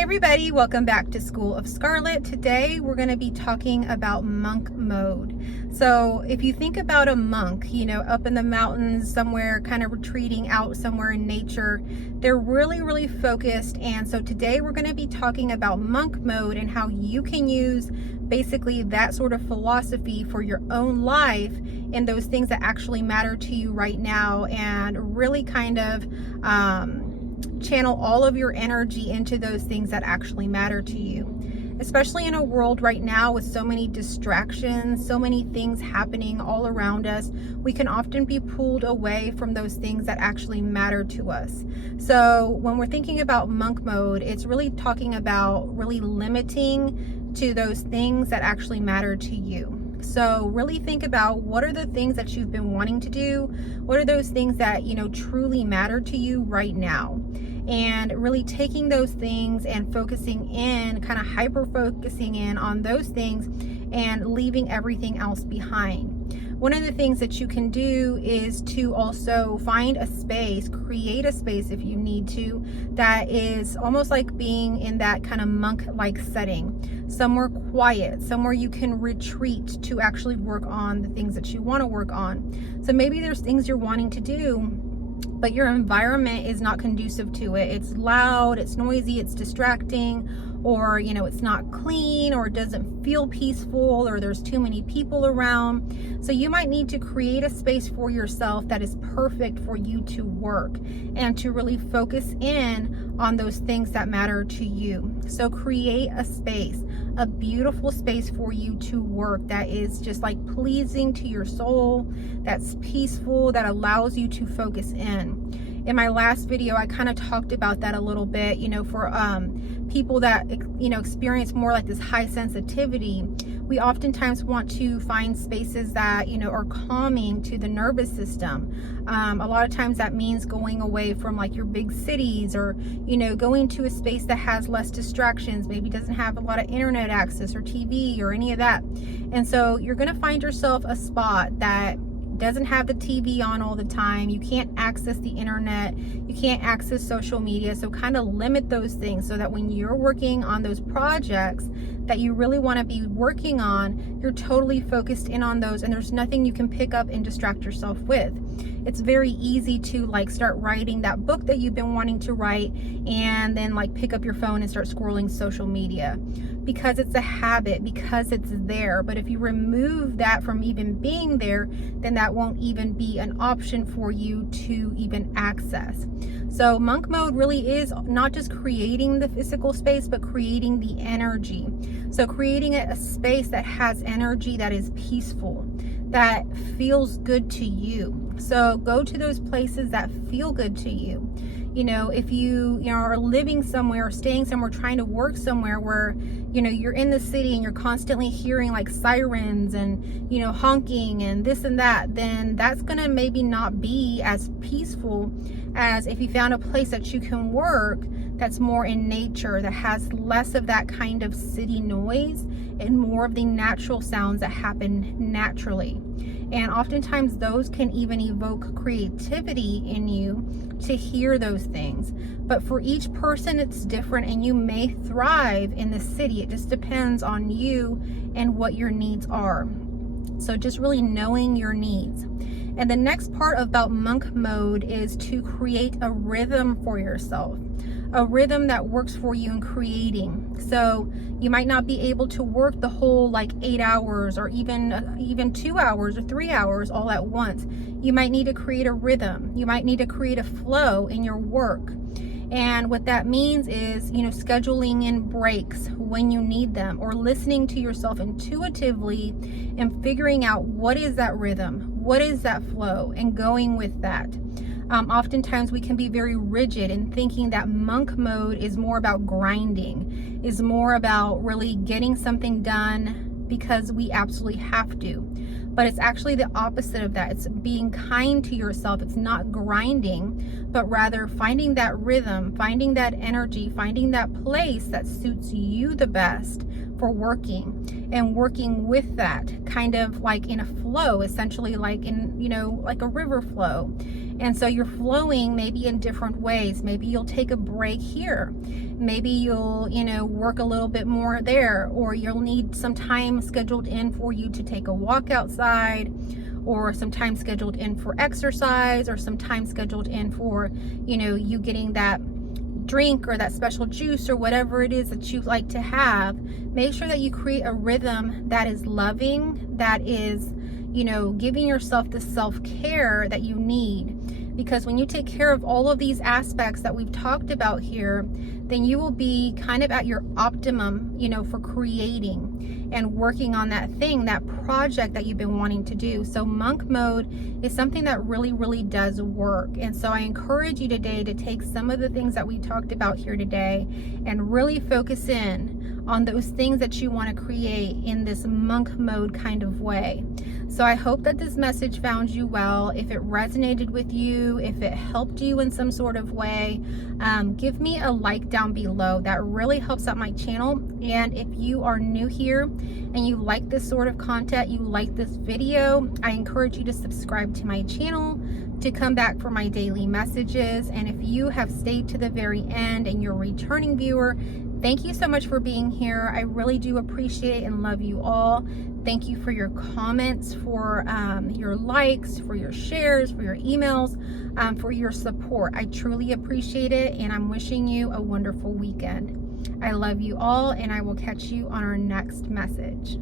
Hi everybody, welcome back to School of Scarlett. Today we're going to be talking about monk mode. So if you think about a monk, up in the mountains somewhere, kind of retreating out somewhere in nature, they're really focused. And so today we're going to be talking about monk mode and how you can use basically that sort of philosophy for your own life and those things that actually matter to you right now, and really kind of channel all of your energy into those things that actually matter to you. Especially in a world right now with so many distractions, so many things happening all around us, we can often be pulled away from those things that actually matter to us. So when we're thinking about monk mode, it's really talking about really limiting to those things that actually matter to you. So really think about, what are the things that you've been wanting to do? What are those things that truly matter to you right now? And really taking those things and focusing in, kind of hyper focusing in on those things and leaving everything else behind. One of the things that you can do is to also find a space, create a space if you need to, that is almost like being in that kind of monk-like setting, somewhere quiet, somewhere you can retreat to actually work on the things that you want to work on. So maybe there's things you're wanting to do, but your environment is not conducive to it. It's loud, it's noisy, it's distracting, or it's not clean, or it doesn't feel peaceful, or there's too many people around. So you might need to create a space for yourself that is perfect for you to work and to really focus in on those things that matter to you. So create a space, a beautiful space for you to work that is just like pleasing to your soul, that's peaceful, that allows you to focus in. In my last video, I kind of talked about that a little bit, for people that, experience more like this high sensitivity. We oftentimes want to find spaces that, are calming to the nervous system. A lot of times that means going away from like your big cities, or, going to a space that has less distractions, maybe doesn't have a lot of internet access or TV or any of that. And so you're going to find yourself a spot that doesn't have the TV on all the time. You can't access the internet, you can't access social media. So kind of limit those things so that when you're working on those projects that you really want to be working on, you're totally focused in on those, and there's nothing you can pick up and distract yourself with. It's very easy to like start writing that book that you've been wanting to write, and then like pick up your phone and start scrolling social media, because it's a habit, because it's there. But if you remove that from even being there, then that won't even be an option for you to even access. So monk mode really is not just creating the physical space, but creating the energy. So creating a space that has energy, that is peaceful, that feels good to you. So go to those places that feel good to you. If you are living somewhere or staying somewhere, trying to work somewhere where you're in the city and you're constantly hearing like sirens and honking and this and that, then that's gonna maybe not be as peaceful as if you found a place that you can work that's more in nature, that has less of that kind of city noise and more of the natural sounds that happen naturally. And oftentimes those can even evoke creativity in you to hear those things. But for each person it's different, and you may thrive in the city. It just depends on you and what your needs are. So just really knowing your needs. And the next part about monk mode is to create a rhythm for yourself, a rhythm that works for you in creating. So you might not be able to work the whole like 8 hours, or even 2 hours or 3 hours all at once. You might need to create a rhythm. You might need to create a flow in your work. And what that means is, scheduling in breaks when you need them, or listening to yourself intuitively and figuring out what is that rhythm, what is that flow, and going with that. Oftentimes we can be very rigid in thinking that monk mode is more about grinding, is more about really getting something done because we absolutely have to. But it's actually the opposite of that. It's being kind to yourself. It's not grinding, but rather finding that rhythm, finding that energy, finding that place that suits you the best for working, and working with that kind of like in a flow, essentially like in, you know, like a river flow. And so you're flowing maybe in different ways. Maybe you'll take a break here. Maybe you'll, you know, work a little bit more there, or you'll need some time scheduled in for you to take a walk outside, or some time scheduled in for exercise, or some time scheduled in for, you know, you getting that drink or that special juice or whatever it is that you like to have. Make sure that you create a rhythm that is loving, that is, you know, giving yourself the self-care that you need. Because when you take care of all of these aspects that we've talked about here, then you will be kind of at your optimum, you know, for creating and working on that thing, that project that you've been wanting to do. So monk mode is something that really, really does work. And so I encourage you today to take some of the things that we talked about here today and really focus in on those things that you want to create in this monk mode kind of way. So I hope that this message found you well. If it resonated with you, if it helped you in some sort of way, give me a like down below. That really helps out my channel. And if you are new here and you like this sort of content, you like this video, I encourage you to subscribe to my channel to come back for my daily messages. And if you have stayed to the very end and you're a returning viewer, thank you so much for being here. I really do appreciate and love you all. Thank you for your comments, for your likes, for your shares, for your emails, for your support. I truly appreciate it, and I'm wishing you a wonderful weekend. I love you all, and I will catch you on our next message.